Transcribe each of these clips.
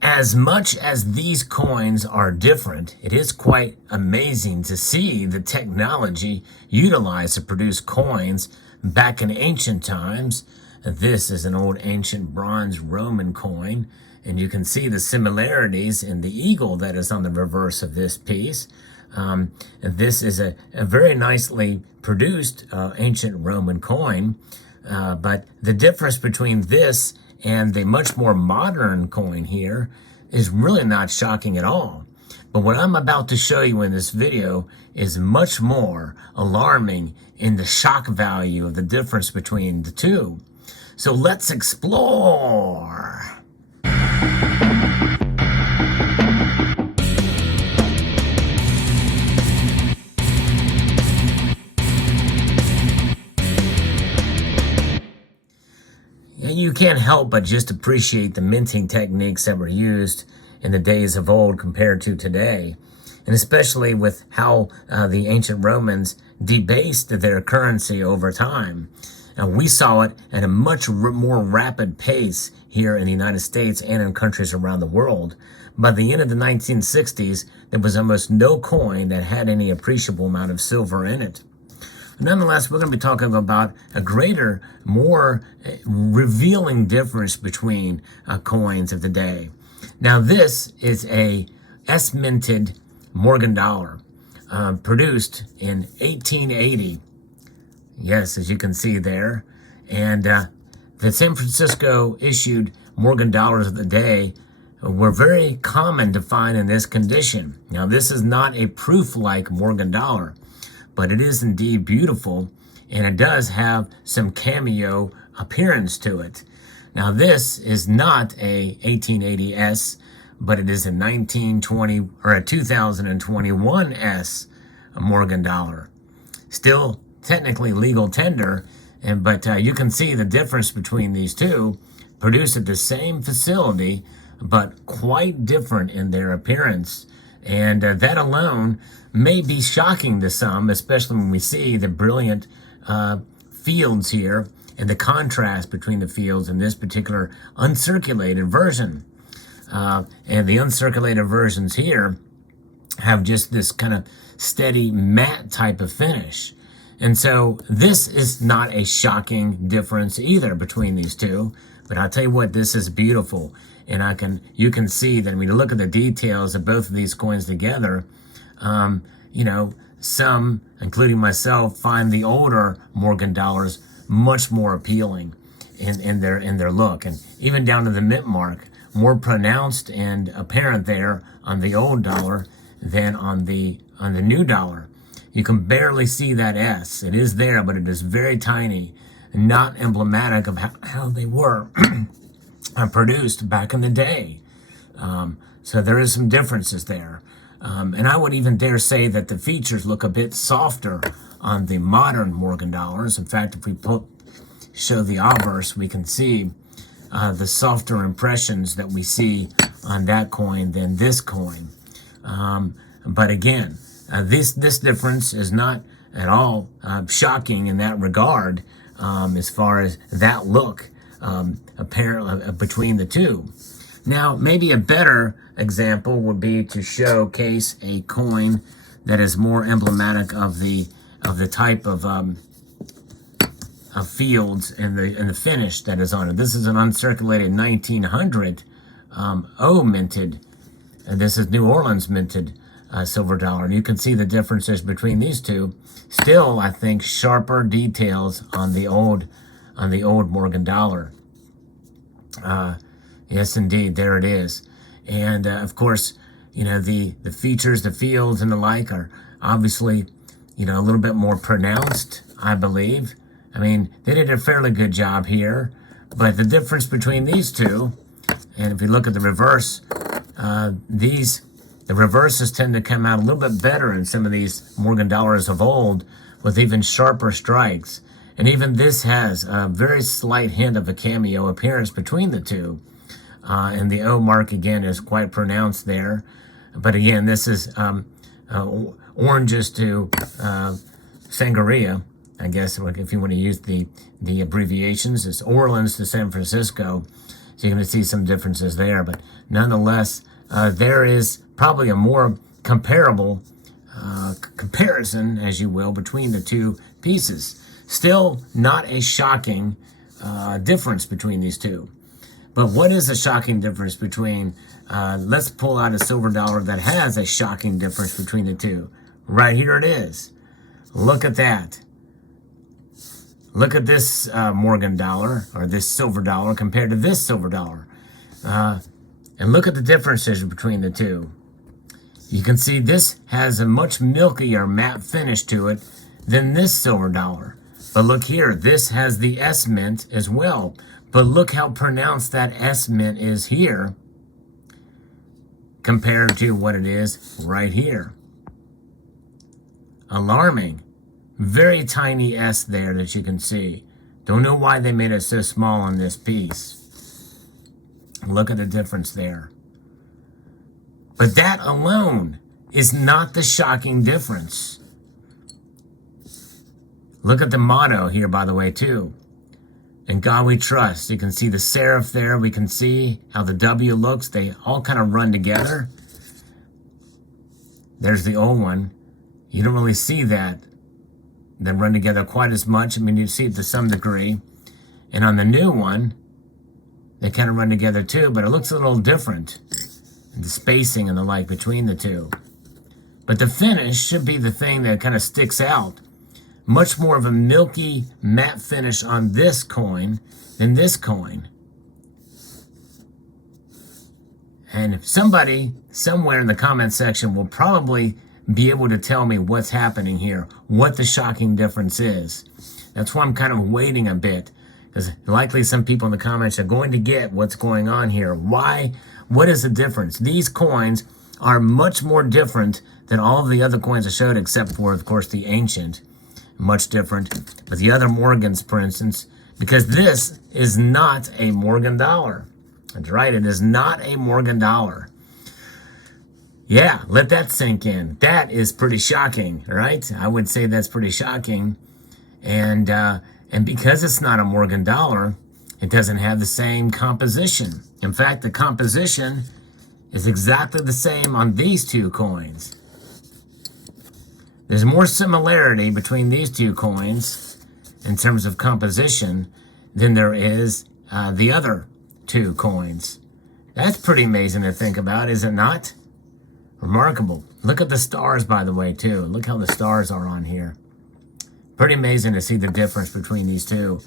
As much as these coins are different, it is quite amazing to see the technology utilized to produce coins back in ancient times. This is an old ancient bronze Roman coin, and you can see the similarities in the eagle that is on the reverse of this piece. And this is a very nicely produced ancient Roman coin, but the difference between this and the much more modern coin here is really not shocking at all. But what I'm about to show you in this video is much more alarming in the shock value of the difference between the two. So let's explore. You can't help but just appreciate the minting techniques that were used in the days of old compared to today, and especially with how the ancient Romans debased their currency over time. And we saw it at a much more rapid pace here in the United States and in countries around the world. By the end of the 1960s, there was almost no coin that had any appreciable amount of silver in it. Nonetheless, we're going to be talking about a greater, more revealing difference between coins of the day. Now, this is a S-minted Morgan dollar produced in 1880. Yes, as you can see there. And the San Francisco issued Morgan dollars of the day were very common to find in this condition. Now, this is not a proof-like Morgan dollar, but it is indeed beautiful, and it does have some cameo appearance to it. Now, this is not a 1880S, but it is a 1920 or a 2021S Morgan dollar. Still technically legal tender, but you can see the difference between these two, produced at the same facility, but quite different in their appearance. And that alone may be shocking to some, especially when we see the brilliant fields here and the contrast between the fields in this particular uncirculated version. And the uncirculated versions here have just this kind of steady matte type of finish. And so this is not a shocking difference either between these two, but I'll tell you what, this is beautiful. And you can see that when you look at the details of both of these coins together, you know, some, including myself, find the older Morgan dollars much more appealing in their look, and even down to the mint mark, more pronounced and apparent there on the old dollar than on the new dollar. You can barely see that S. It is there, but it is very tiny, not emblematic of how they were produced back in the day. So there is some differences there. And I would even dare say that the features look a bit softer on the modern Morgan dollars. In fact, if we show the obverse, we can see the softer impressions that we see on that coin than this coin. But again, this difference is not at all shocking in that regard, as far as that look apparently between the two. Now, maybe a better example would be to showcase a coin that is more emblematic of the type of fields and the finish that is on it. This is an uncirculated 1900 O minted, and this is New Orleans minted silver dollar. And you can see the differences between these two. Still, I think sharper details on the old Morgan dollar. Yes, indeed, there it is. And of course, you know, the features, the fields, and the like are obviously, you know, a little bit more pronounced, I believe. I mean, they did a fairly good job here, but the difference between these two, and if you look at the reverse, the reverses tend to come out a little bit better in some of these Morgan dollars of old, with even sharper strikes. And even this has a very slight hint of a cameo appearance between the two. And the O mark, again, is quite pronounced there. But again, this is oranges to sangria, I guess, if you want to use the abbreviations. It's Orleans to San Francisco. So you're going to see some differences there. But nonetheless, there is probably a more comparable comparison, as you will, between the two pieces. Still not a shocking difference between these two. But what is a shocking difference between, let's pull out a silver dollar that has a shocking difference between the two. Right here it is. Look at that. Look at this Morgan dollar, or this silver dollar, compared to this silver dollar. And look at the differences between the two. You can see this has a much milkier matte finish to it than this silver dollar. But look here, this has the S mint as well. But look how pronounced that S mint is here compared to what it is right here. Alarming. Very tiny S there that you can see. Don't know why they made it so small on this piece. Look at the difference there. But that alone is not the shocking difference. Look at the motto here, by the way, too. In God we trust. You can see the serif there. We can see how the W looks. They all kind of run together. There's the old one. You don't really see that. They run together quite as much. I mean, you see it to some degree. And on the new one, they kind of run together too, but it looks a little different. The spacing and the like between the two. But the finish should be the thing that kind of sticks out. Much more of a milky matte finish on this coin than this coin. And if somebody somewhere in the comment section will probably be able to tell me what's happening here, what the shocking difference is. That's why I'm kind of waiting a bit, because likely some people in the comments are going to get what's going on here. Why? What is the difference? These coins are much more different than all of the other coins I showed, except for, of course, the ancient. Much different. But the other Morgans, for instance, because this is not a Morgan dollar. That's right, it is not a Morgan dollar. Yeah, let that sink in. That is pretty shocking, right? I would say that's pretty shocking. And because it's not a Morgan dollar, it doesn't have the same composition. In fact, the composition is exactly the same on these two coins. There's more similarity between these two coins in terms of composition than there is the other two coins. That's pretty amazing to think about, is it not? Remarkable. Look at the stars, by the way, too. Look how the stars are on here. Pretty amazing to see the difference between these two.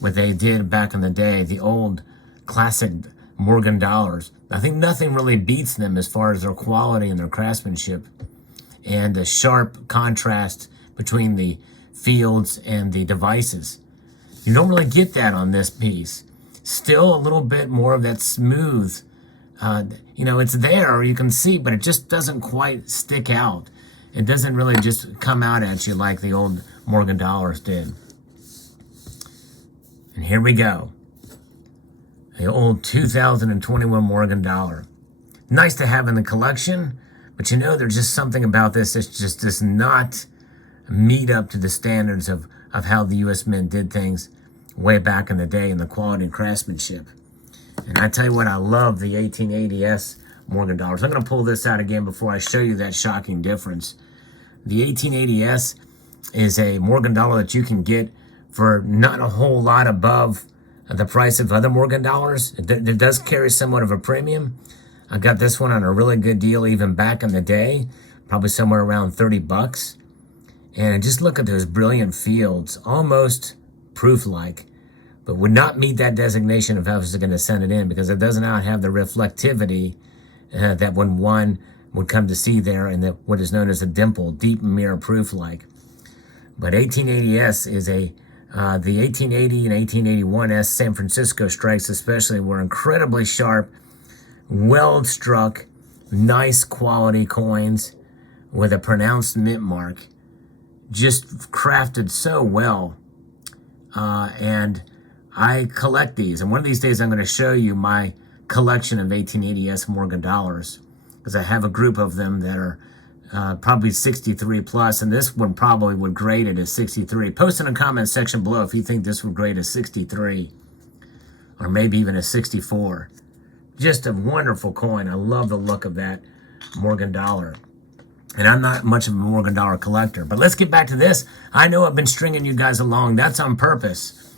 What they did back in the day, the old classic Morgan dollars. I think nothing really beats them as far as their quality and their craftsmanship and the sharp contrast between the fields and the devices. You don't really get that on this piece. Still a little bit more of that smooth, it's there, you can see, but it just doesn't quite stick out. It doesn't really just come out at you like the old Morgan dollars did. And here we go. The old 2021 Morgan dollar. Nice to have in the collection, but there's just something about this that just does not meet up to the standards of how the U.S. Mint did things way back in the day in the quality and craftsmanship. And I tell you what, I love the 1880s Morgan dollars. I'm going to pull this out again before I show you that shocking difference. The 1880s is a Morgan dollar that you can get for not a whole lot above the price of other Morgan dollars. It does carry somewhat of a premium. I got this one on a really good deal even back in the day, probably somewhere around 30 bucks. And just look at those brilliant fields, almost proof-like, but would not meet that designation if I was going to send it in, because it does not have the reflectivity that when one would come to see there in what is known as a dimple, deep mirror proof-like. But 1880s is the 1880 and 1881s San Francisco strikes especially were incredibly sharp, well-struck, nice quality coins with a pronounced mint mark, just crafted so well. And I collect these, and one of these days I'm going to show you my collection of 1880s Morgan dollars, because I have a group of them that are probably 63 plus, and this one probably would grade it as 63. Post in the comment section below if you think this would grade as 63. or maybe even a 64. Just a wonderful coin. I love the look of that Morgan dollar. And I'm not much of a Morgan dollar collector. But let's get back to this. I know I've been stringing you guys along. That's on purpose.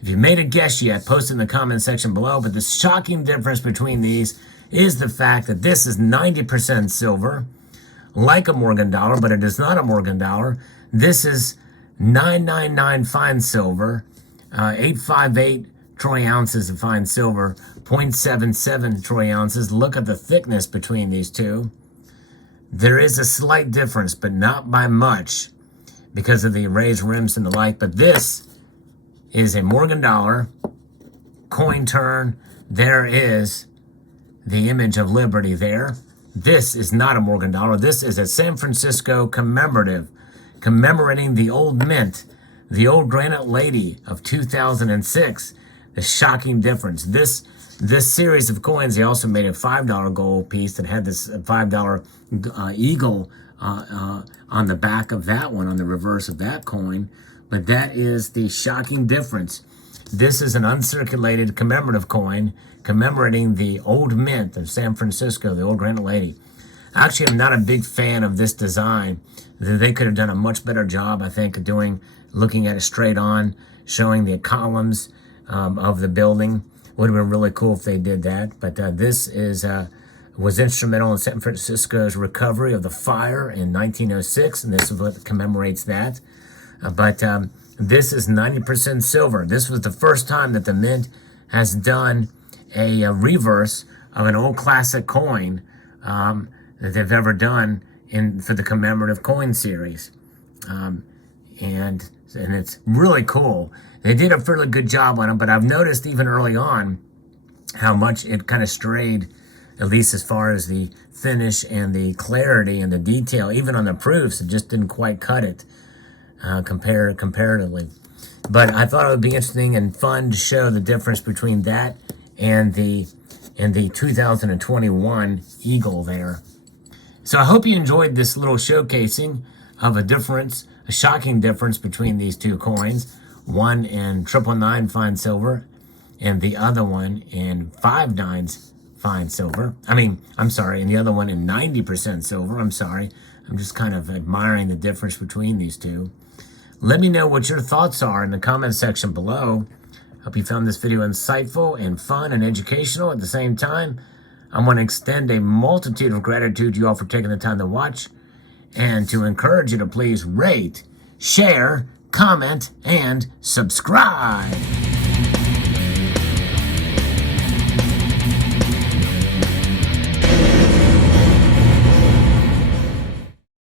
If you've made a guess yet, post in the comment section below. But the shocking difference between these is the fact that this is 90% silver, like a Morgan dollar, but it is not a Morgan dollar. This is 999 fine silver, 858 troy ounces of fine silver, 0.77 troy ounces. Look at the thickness between these two. There is a slight difference, but not by much because of the raised rims and the like. But this is a Morgan dollar coin turn. There is the image of Liberty there. This is not a Morgan dollar. This is a San Francisco commemorative, commemorating the old mint, the old Granite Lady of 2006. The shocking difference. This series of coins, they also made a $5 gold piece that had this $5 eagle on the back of that one, on the reverse of that coin. But that is the shocking difference. This is an uncirculated commemorative coin commemorating the old mint of San Francisco, the old Granite Lady. Actually, I'm not a big fan of this design. They could have done a much better job, I think, of looking at it straight on, showing the columns of the building. Would have been really cool if they did that. But this was instrumental in San Francisco's recovery of the fire in 1906, and this is what commemorates that. But this is 90% silver. This was the first time that the Mint has done a reverse of an old classic coin that they've ever done for the commemorative coin series. And it's really cool. They did a fairly good job on them, but I've noticed even early on how much it kind of strayed, at least as far as the finish and the clarity and the detail. Even on the proofs, it just didn't quite cut it comparatively. But I thought it would be interesting and fun to show the difference between that and the 2021 Eagle there. So I hope you enjoyed this little showcasing of a shocking difference between these two coins. One in 999 fine silver and the other one in 5/9 fine silver. And the other one in 90% silver. I'm just kind of admiring the difference between these two. Let me know what your thoughts are in the comment section below. Hope you found this video insightful and fun and educational at the same time. I want to extend a multitude of gratitude to you all for taking the time to watch and to encourage you to please rate, share, comment, and subscribe.